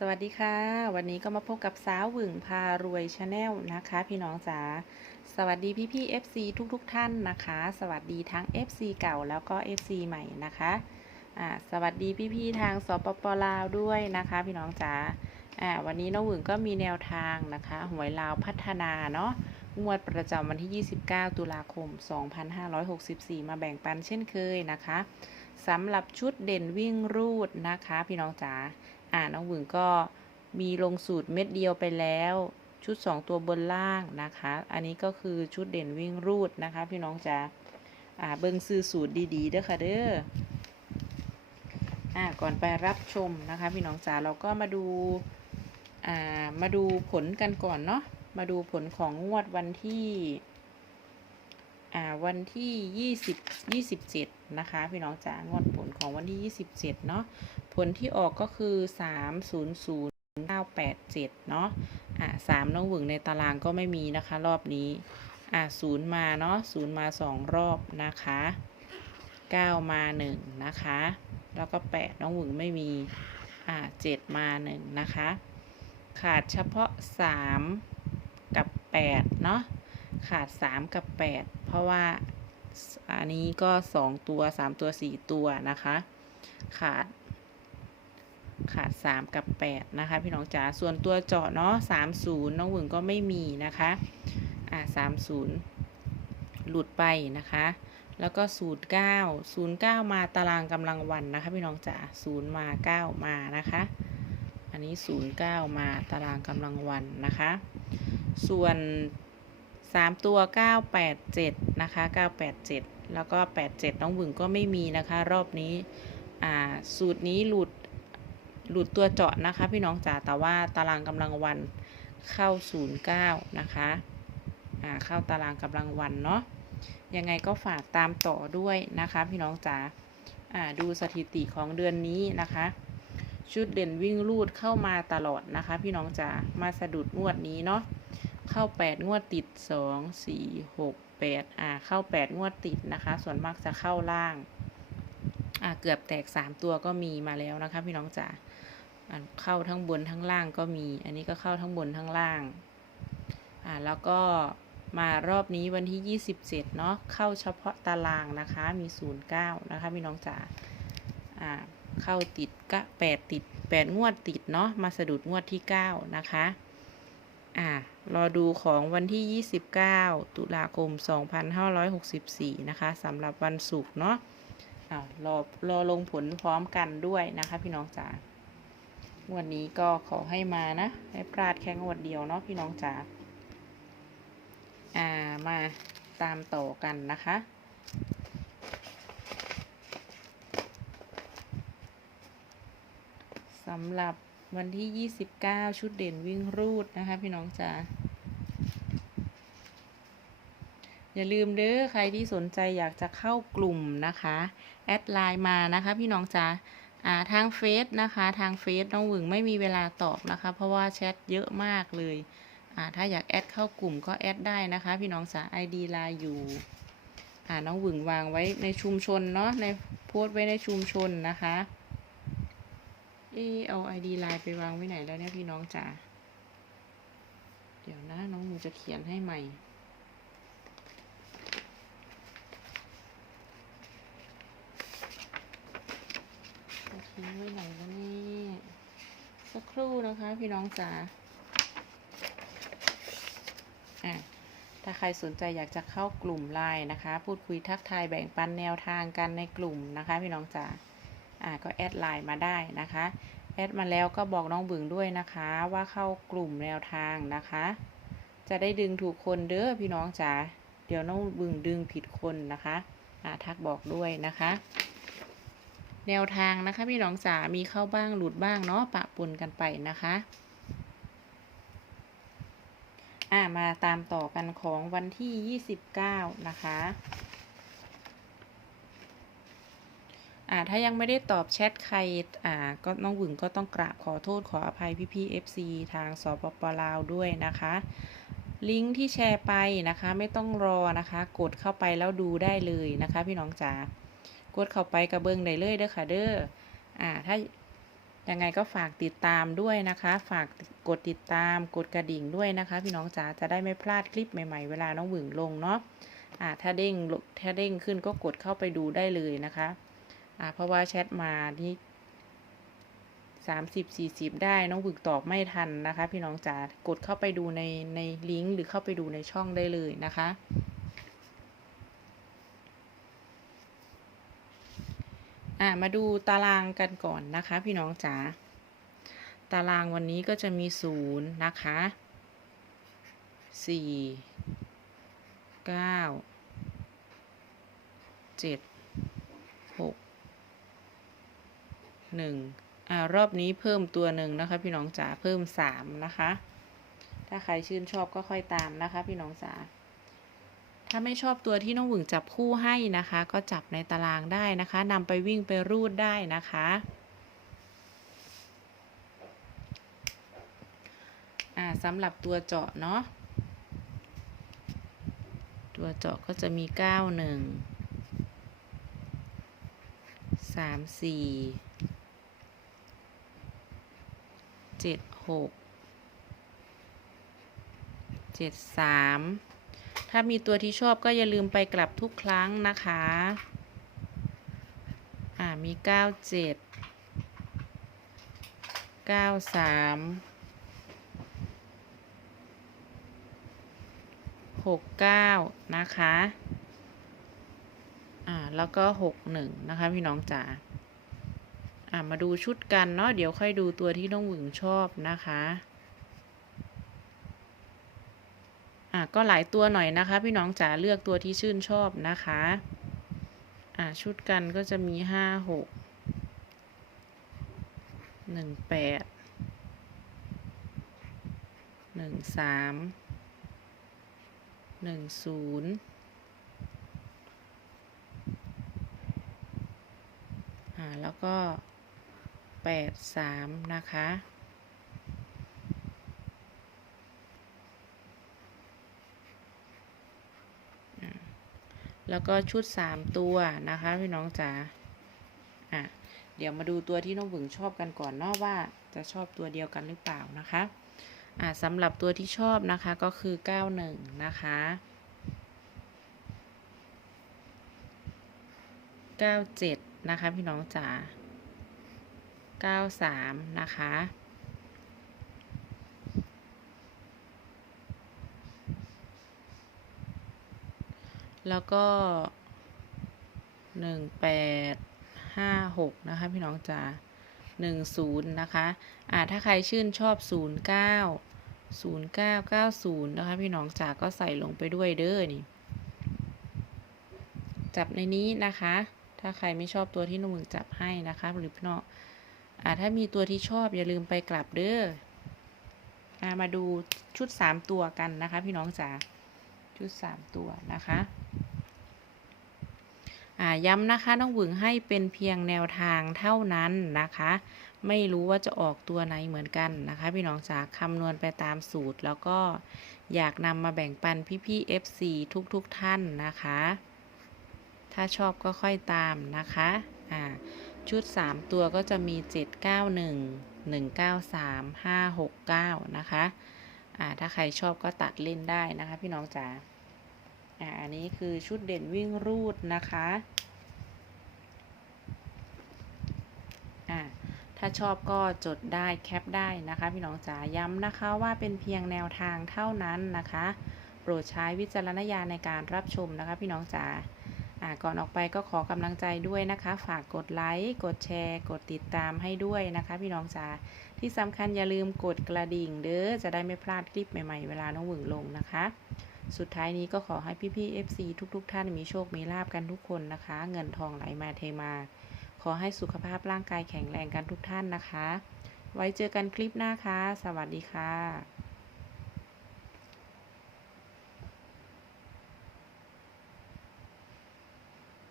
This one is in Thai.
สวัสดีค่ะ วันนี้ก็มาพบกับสาวหวึงพารวยชาแนลนะคะ พี่น้องจ๋าสวัสดีพี่พี่ FC ทุกๆทท่านนะคะ สวัสดีทั้ง FC เก่าแล้วก็ FC ใหม่นะคะอ่าสวัสดีพี่พี่ทางสปปลาวด้วยนะคะ พี่น้องจ๋าอ่าวันนี้น้องหวึงก็มีแนวทางนะคะหวยลาวพัฒนาเนาะงวดประจำวันที่ 29 ตุลาคม 2564 มาแบ่งปันเช่นเคยนะคะสำหรับชุดเด่นวิ่งรูดนะคะ พี่น้องจ๋า อ่าน้องหวึงก็มีลงสูตรเม็ดเดียวไปแล้ว ชุด 2 ตัวบนล่างนะคะ อันนี้ก็คือชุดเด่นวิ่งรูดนะคะ พี่น้องจ๋าอ่าเบิ่งซื้อสูตรดีๆเด้อค่ะเด้ออ่าก่อนไปรับชมนะคะ พี่น้องจ๋าเราก็มาดูอ่ามาดูผลกันก่อนเนาะมาดูผลของงวดวันที่ อ่าวันที่ 20 27 นะคะ พี่น้องจ๋างวดผลของวันที่ 27 เนาะผลที่ออกก็คือ 3 0 0 9 8 7 เนาะอะ3น้องหวึงในตารางก็ไม่มีนะคะ รอบนี้อะ0มาเนาะ0มา 2 รอบนะคะ 9 มา 1 นะคะ แล้วก็ 8 น้องหวึงไม่มีอะ7มา 1 นะคะ ขาดเฉพาะ 3 กับ 8 เนาะ ขาด 3 กับ 8 เพราะว่าอันนี้ก็ 2 ตัว 3 ตัว 4 ตัวนะคะ ขาด ขาด 3 กับ 8 นะคะ พี่น้องจ๋าส่วนตัวเจาะเนาะ30 น้องหวึงก็ไม่มีนะคะอ่า30 หลุดไปนะคะ แล้วก็ 09 09 มาตารางกำลังวันนะคะ พี่น้องจ๋า0 มา 9 มานะคะ อันนี้ 09 มาตารางกำลังวันนะคะ ส่วน 3 ตัว 987 นะคะ 987 แล้วก็ 87 น้องหวึงก็ไม่มีนะคะ รอบนี้อ่าสูตรนี้หลุดหลุดตัวเจาะนะคะ พี่น้องจ๋าแต่ว่าตารางกำลังวันเข้า 09 นะคะอ่าเข้าตารางกำลังวันเนาะยังไงก็ฝากตามต่อด้วยนะคะ พี่น้องจ๋าอ่าดูสถิติของเดือนนี้นะคะ ชุดเด่นวิ่งรูดเข้ามาตลอดนะคะ พี่น้องจ๋ามาสะดุดงวดนี้เนาะ เข้า8งวดติด2 4 6 8อ่าเข้า8งวดติดนะคะ ส่วนมากจะเข้าล่าง อ่าเกือบแตก3ตัวก็มีมาแล้วนะคะพี่น้องจ๋าอ่าเข้าทั้งบนทั้งล่างก็มี อันนี้ก็เข้าทั้งบนทั้งล่าง อ่าแล้วก็มารอบนี้วันที่ 27 เนาะเข้าเฉพาะตารางนะคะ มี 09 นะคะพี่น้องจ๋าอ่าเข้าติดก็8ติด 8 งวดติดเนาะมาสะดุดงวดที่ 9 นะคะ อ่ารอดูของวันที่ 29 ตุลาคม 2564 นะคะสำหรับวันศุกร์เนาะอ่ารอรอลงผลพร้อมกันด้วยนะคะพี่น้องจ๋าวดนี้ก็ขอให้มานะ ให้พลาดแค่งวดเดียวเนาะพี่น้องจ๋าอ่ามาตามต่อกันนะคะสำหรับ วันที่ 29 ชุดเด่นวิ่งรูดนะคะพี่น้องจ๋าอย่าลืมเด้อใครที่สนใจอยากจะเข้ากลุ่มนะคะ แอดไลน์มานะคะพี่น้องจ๋าทางเฟซนะคะ ทางเฟซน้องหวึงไม่มีเวลาตอบนะคะ เพราะว่าแชทเยอะมากเลยถ้าอยากแอดเข้ากลุ่มก็แอดได้นะคะ พี่น้องจ๋า ID ไลน์อยู่น้องหวึงวางไว้ในชุมชนเนาะในโพสต์ไว้ในชุมชนนะคะ เออเอา ID ไลน์ไปวางไว้ไหนแล้วเนี่ยพี่น้องจ๋า เดี๋ยวนะน้องหนูจะเขียนให้ใหม่จะทิ้งไว้ไหนแล้วนี่สักครู่นะคะพี่น้องจ๋า อะถ้าใครสนใจอยากจะเข้ากลุ่มไลน์นะคะ พูดคุยทักทายแบ่งปันแนวทางกันในกลุ่มนะคะ พี่น้องจ๋า อ่าก็แอดไลน์มาได้นะคะแอดมาแล้วก็บอกน้องบึงด้วยนะคะว่าเข้ากลุ่มแนวทางนะคะ จะได้ดึงถูกคนเด้อพี่น้องจ๋าเดี๋ยวน้องบึงดึงผิดคนนะคะอ่าทักบอกด้วยนะคะ แนวทางนะคะพี่น้องจ๋ามีเข้าบ้างหลุดบ้างเนาะปะปนกันไปนะคะอ่ามาตามต่อกันของวันที่ 29 นะคะ อ่าถ้ายังไม่ได้ตอบแชทใครอ่าก็น้องหวึงก็ต้องกราบขอโทษขออภัยพี่พี่ๆ FC ทางสปปลาวด้วยนะคะ ลิงก์ที่แชร์ไปนะคะ ไม่ต้องรอนะคะ กดเข้าไปแล้วดูได้เลยนะคะ พี่น้องจ๋ากดเข้าไปกระเบื้องได้เลยเด้อค่ะเด้ออ่าถ้ายังไงก็ฝากติดตามด้วยนะคะ ฝากกดติดตามกดกระดิ่งด้วยนะคะ พี่น้องจ๋าจะได้ไม่พลาดคลิปใหม่ๆ เวลาน้องหวึงลงเนาะอ่าถ้าเด้งถ้าเด้งขึ้นก็กดเข้าไปดูได้เลยนะคะ อ่าเพราะว่าแชทมาที่สามสิบสี่สิบได้น้องหวึงตอบไม่ทันนะคะ พี่น้องจ๋ากดเข้าไปดูในในลิงก์หรือเข้าไปดูในช่องได้เลยนะคะ อ่ามาดูตารางกันก่อนนะคะ พี่น้องจ๋าตารางวันนี้ก็จะมีศูนย์นะคะสี่เก้าเจ็ดหก หนึ่งอ่ารอบนี้เพิ่มตัวหนึ่งนะคะ พี่น้องจ๋าเพิ่มสามนะคะ ถ้าใครชื่นชอบก็ค่อยตามนะคะ พี่น้องจ๋าถ้าไม่ชอบตัวที่น้องหวึงจับคู่ให้นะคะ ก็จับในตารางได้นะคะนำไปวิ่งไปรูดได้นะคะ อ่าสำหรับตัวเจาะเนาะตัวเจาะก็จะมี 9 1 3 4 7 6 7 3ถ้ามีตัวที่ชอบก็อย่าลืมไปกลับทุกครั้งนะคะ อ่า มี97 93 69นะคะ อ่า แล้วก็61นะคะพี่น้องจ๋า อ่ามาดูชุดกันเนาะเดี๋ยวค่อยดูตัวที่น้องหวึงชอบนะคะอะก็หลายตัวหน่อยนะคะ พี่น้องจ๋าเลือกตัวที่ชื่นชอบนะคะอะชุดกันก็จะมีห้าหกหนึ่งแปดหนึ่งสามหนึ่งศูนย์แล้วก็ แปดสามนะคะ แล้วก็ชุด3ตัวนะคะพี่น้องจ๋าอะเดี๋ยวมาดูตัวที่น้องหวึงชอบกันก่อนเนาะว่าจะชอบตัวเดียวกันหรือเปล่านะคะอะสำหรับตัวที่ชอบนะคะก็คือ 91 นะคะ 97 นะคะพี่น้องจ๋า 93 นะคะ แล้วก็หนึ่งแปดห้าหกนะคะ พี่น้องจ๋าหนึ่งศูนย์นะคะอ่าถ้าใครชื่นชอบศูนย์เก้าศูนย์เก้าเก้าศูนย์นะคะ พี่น้องจ๋าก็ใส่ลงไปด้วยเด้อนี่ จับในนี้นะคะ ถ้าใครไม่ชอบตัวที่น้องมึงจับให้นะคะ หรือพี่น้อง อ่าถ้ามีตัวที่ชอบอย่าลืมไปกลับเด้ออ่ามาดูชุดสามตัวกันนะคะ พี่น้องจ๋าชุดสามตัวนะคะอ่าย้ำนะคะน้องหวึงให้เป็นเพียงแนวทางเท่านั้นนะคะ ไม่รู้ว่าจะออกตัวไหนเหมือนกันนะคะ พี่น้องจ๋าคำนวณไปตามสูตร แล้วก็อยากนำมาแบ่งปันพี่ๆ FC ทุกๆทท่านนะคะ ถ้าชอบก็ค่อยตามนะคะอ่า ชุด 3 ตัวก็จะมี 791 193 569 นะคะ อ่า ถ้าใครชอบก็ตัดเล่นได้นะคะ พี่น้องจ๋า อ่า อันนี้คือชุดเด่นวิ่งรูดนะคะ อ่า ถ้าชอบก็จดได้แคปได้นะคะ พี่น้องจ๋า ย้ำนะคะว่าเป็นเพียงแนวทางเท่านั้นนะคะ โปรดใช้วิจารณญาณในการรับชมนะคะ พี่น้องจ๋าอ่า ก่อนออกไปก็ขอกำลังใจด้วยนะคะ ฝากกดไลค์กดแชร์ กดติดตามให้ด้วยนะคะ พี่น้องจ๋าที่สำคัญอย่าลืมกดกระดิ่งเด้อจะได้ไม่พลาดคลิปใหม่ๆ เวลาน้องหวึงลงนะคะ สุดท้ายนี้ก็ขอให้พี่ๆ FC ทุกๆ ท่านมีโชคมีลาบกันทุกคนนะคะ เงินทองไหลมาเทมา ขอให้สุขภาพร่างกายแข็งแรงกันทุกท่านนะคะ ไว้เจอกันคลิปหน้าค่ะสวัสดีค่ะ